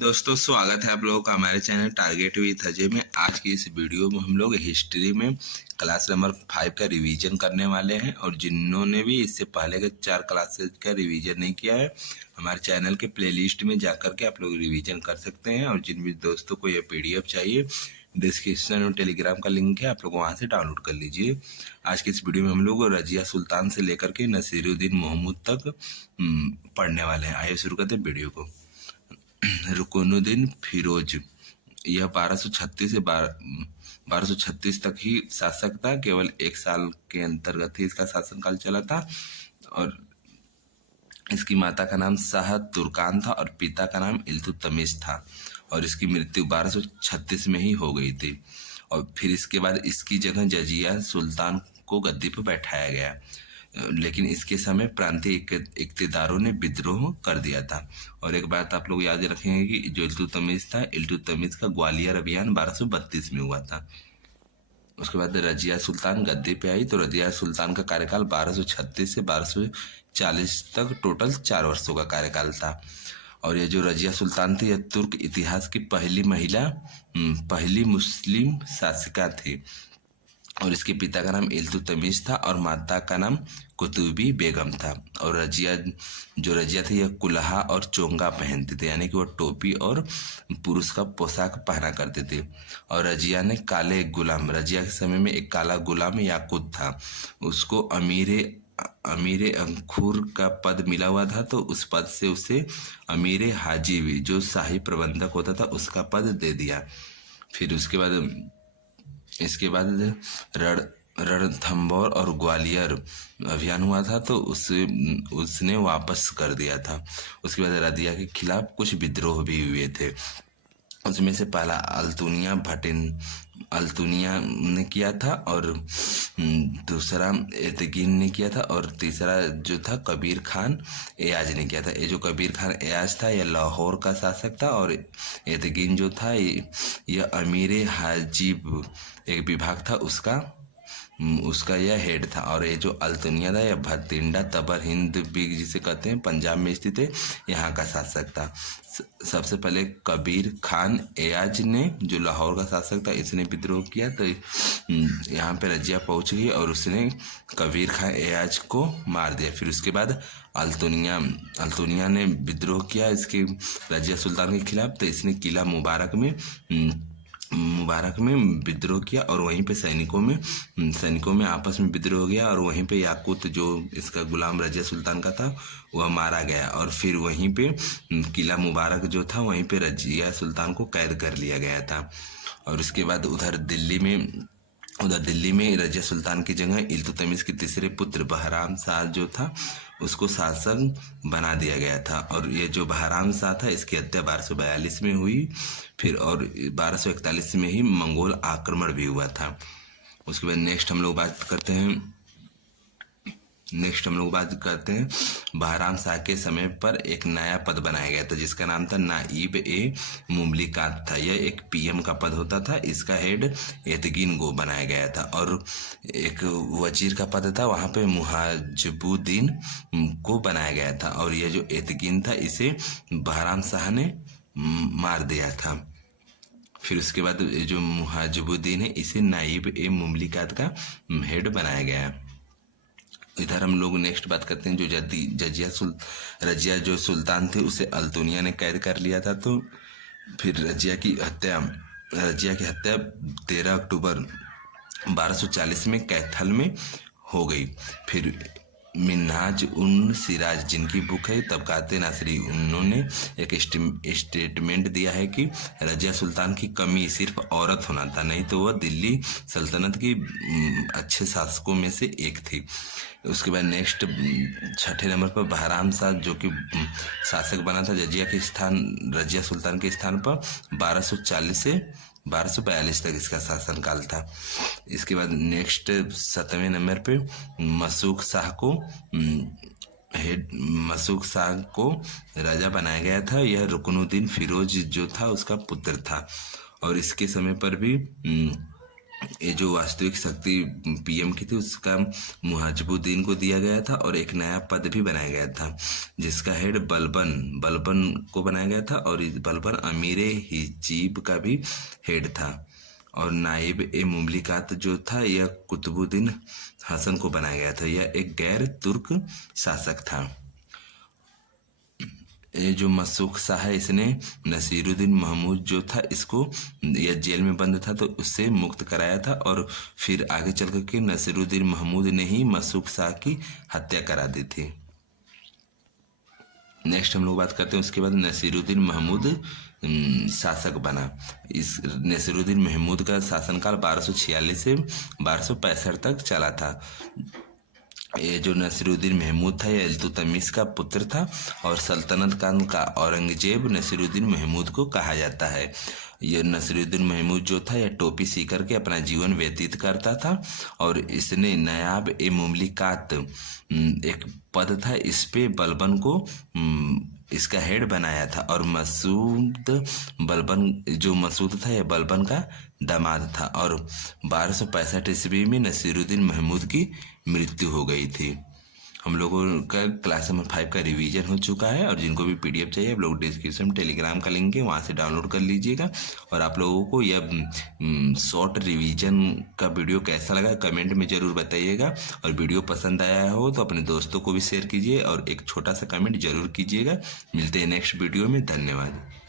दोस्तों स्वागत है आप लोगों का हमारे चैनल टारगेट विद अजय में। आज की इस वीडियो में हम लोग हिस्ट्री में क्लास नंबर 5 का रिवीजन करने वाले हैं। और जिन्होंने भी इससे पहले के 4 क्लासेज का रिवीजन नहीं किया है, हमारे चैनल के प्लेलिस्ट में जाकर के आप लोग रिवीजन कर सकते हैं। और जिन भी दोस्तों को ये PDF चाहिए, डिस्क्रिप्शन में टेलीग्राम का लिंक है, आप लोग वहाँ से डाउनलोड कर लीजिए। आज की इस वीडियो में हम लोग रजिया सुल्तान से लेकर के नसीरुद्दीन महमूद तक पढ़ने वाले हैं। आइए शुरू करते हैं वीडियो को। रुकनुद्दीन फिरोज यह 1236 से 1236 तक ही शासक था। केवल 1 साल के अंतर्गत ही इसका शासनकाल चला था। और इसकी माता का नाम शाह तुर्कान था और पिता का नाम इल्तुतमिश था। और इसकी मृत्यु 1236 में ही हो गई थी। और फिर इसके बाद इसकी जगह जजिया सुल्तान को गद्दी पर बैठाया गया, लेकिन इसके समय प्रांतीय इक्तदारों ने विद्रोह कर दिया था। और एक बात आप लोग याद रखेंगे कि जो इल्तुतमिश था, इल्तुतमिश का ग्वालियर अभियान 1232 में हुआ था। उसके बाद रजिया सुल्तान गद्दी पे आई। तो रजिया सुल्तान का कार्यकाल 1236 से 1240 तक टोटल 4 वर्षों का कार्यकाल था। और ये जो रजिया सुल्तान थी, यह तुर्क इतिहास की पहली मुस्लिम शासिका थी। और इसके पिता का नाम इल्तुतमिश था और माता का नाम कुतुबी बेगम था। और रजिया थी, यह कुल्हा और चोंगा पहनते थे, यानी कि वह टोपी और पुरुष का पोशाक पहना करते थे। और रजिया के समय में एक काला गुलाम याकूत था, उसको अमीर अंखुर का पद मिला हुआ था। तो उस पद से उसे अमीर हाजीवी, जो शाही प्रबंधक होता था, उसका पद दे दिया। फिर इसके बाद रणथंभौर और ग्वालियर अभियान हुआ था, तो उसने वापस कर दिया था। उसके बाद रजिया के खिलाफ कुछ विद्रोह भी हुए थे। उसमें से पहला अल्तुनिया ने किया था, और दूसरा एतगिन ने किया था, और तीसरा जो था कबीर खान एयाज ने किया था। ये जो कबीर खान एयाज था, यह लाहौर का शासक था। और एतगिन जो था, यह अमीर हाजिब एक विभाग था उसका यह हेड था। और ये जो अल्तुनिया था, यह भटिंडा तबर हिंद बिग जिसे कहते हैं, पंजाब में स्थित है, यहाँ का शासक था। सबसे पहले कबीर खान एयाज ने, जो लाहौर का शासक था, इसने विद्रोह किया। तो यहाँ पे रजिया पहुंच गई और उसने कबीर खान एयाज को मार दिया। फिर उसके बाद अल्तुनिया ने विद्रोह किया इसके रजिया सुल्तान के खिलाफ। तो इसने किला मुबारक में विद्रोह किया, और वहीं पे सैनिकों में आपस में विद्रोह हो गया। और वहीं पे याकूत, जो इसका गुलाम रजिया सुल्तान का था, वह मारा गया। और फिर वहीं पे किला मुबारक जो था, वहीं पे रजिया सुल्तान को कैद कर लिया गया था। और उसके बाद उधर दिल्ली में रजिया सुल्तान की जगह इल्तुतमिश के तीसरे पुत्र बहराम शाह जो था, उसको शासक बना दिया गया था। और ये जो बहराम शाह था, इसकी हत्या 1242 में हुई। फिर और 1241 में ही मंगोल आक्रमण भी हुआ था। उसके बाद नेक्स्ट हम लोग बात करते हैं बहराम शाह के समय पर एक नया पद बनाया गया था, जिसका नाम था नाइब ए मुमलिकात था। यह एक PM का पद होता था। इसका हेड एतगिन गो बनाया गया था। और एक वजीर का पद था, वहाँ पे मुहाजिबुद्दीन को बनाया गया था। और यह जो एतगिन था, इसे बहराम शाह ने मार दिया था। फिर उसके बाद जो मुहाजिबुद्दीन है, इसे नाइब ए मुमलिकात का हेड बनाया गया। इधर हम लोग नेक्स्ट बात करते हैं जो रजिया जो सुल्तान थे, उसे अल्तुनिया ने कैद कर लिया था। तो फिर रजिया की हत्या 13 अक्टूबर 1240 में कैथल में हो गई। फिर मिन्हाज उन सिराज, जिनकी बुक है तबकाते नासरी, उन्होंने एक स्टेटमेंट दिया है कि रजिया सुल्तान की कमी सिर्फ औरत होना था, नहीं तो वह दिल्ली सल्तनत की अच्छे शासकों में से एक थी। उसके बाद नेक्स्ट 6ठे नंबर पर बहराम शाह, जो कि शासक बना था रजिया सुल्तान के स्थान पर 1240 से 1242 तक इसका शासनकाल था। इसके बाद नेक्स्ट 7वें नंबर पे मसूक शाह को राजा बनाया गया था। यह रुकनुद्दीन फिरोज जो था, उसका पुत्र था। और इसके समय पर भी ये जो वास्तविक शक्ति पीएम की थी उसका मुहाजिबुद्दीन को दिया गया था और एक नया पद भी बनाया गया था जिसका हेड बलबन बलबन को बनाया गया था और बलबन अमीर हिजीब का भी हेड था और नाइब ए मुमलिकात जो था यह कुतुबुद्दीन हसन को बनाया गया था। यह एक गैर तुर्क शासक था। ये जो मसूख शाह है इसने नसीरुद्दीन महमूद जो था इसको, यह जेल में बंद था तो उससे मुक्त कराया था और फिर आगे चल कर के नसीरुद्दीन महमूद ने ही मसूख शाह की हत्या करा दी थी। नेक्स्ट हम लोग बात करते हैं उसके बाद नसीरुद्दीन महमूद शासक बना। इस नसीरुद्दीन महमूद का शासनकाल 1246 से 1265 तक चला था। ये जो नसीरुद्दीन महमूद था यह इल्तुतमिश का पुत्र था और सल्तनत का औरंगजेब नसीरुद्दीन महमूद को कहा जाता है। यह नसीरुद्दीन महमूद जो था यह टोपी सी करके अपना जीवन व्यतीत करता था और इसने नायाब ए मुमलिकात एक पद था, इस पे बलबन को इसका हेड बनाया था और मसूद बलबन जो मसूद था यह बलबन का दामाद था और 1265 ईस्वी में नसीरुद्दीन महमूद की मृत्यु हो गई थी। हम लोगों का क्लास नंबर 5 का रिवीजन हो चुका है और जिनको भी पीडीएफ चाहिए आप लोग डिस्क्रिप्शन में टेलीग्राम का लिंक है वहाँ से डाउनलोड कर लीजिएगा। और आप लोगों को यह शॉर्ट रिवीजन का वीडियो कैसा लगा कमेंट में ज़रूर बताइएगा और वीडियो पसंद आया हो तो अपने दोस्तों को भी शेयर कीजिए और एक छोटा सा कमेंट जरूर कीजिएगा। मिलते हैं नेक्स्ट वीडियो में। धन्यवाद।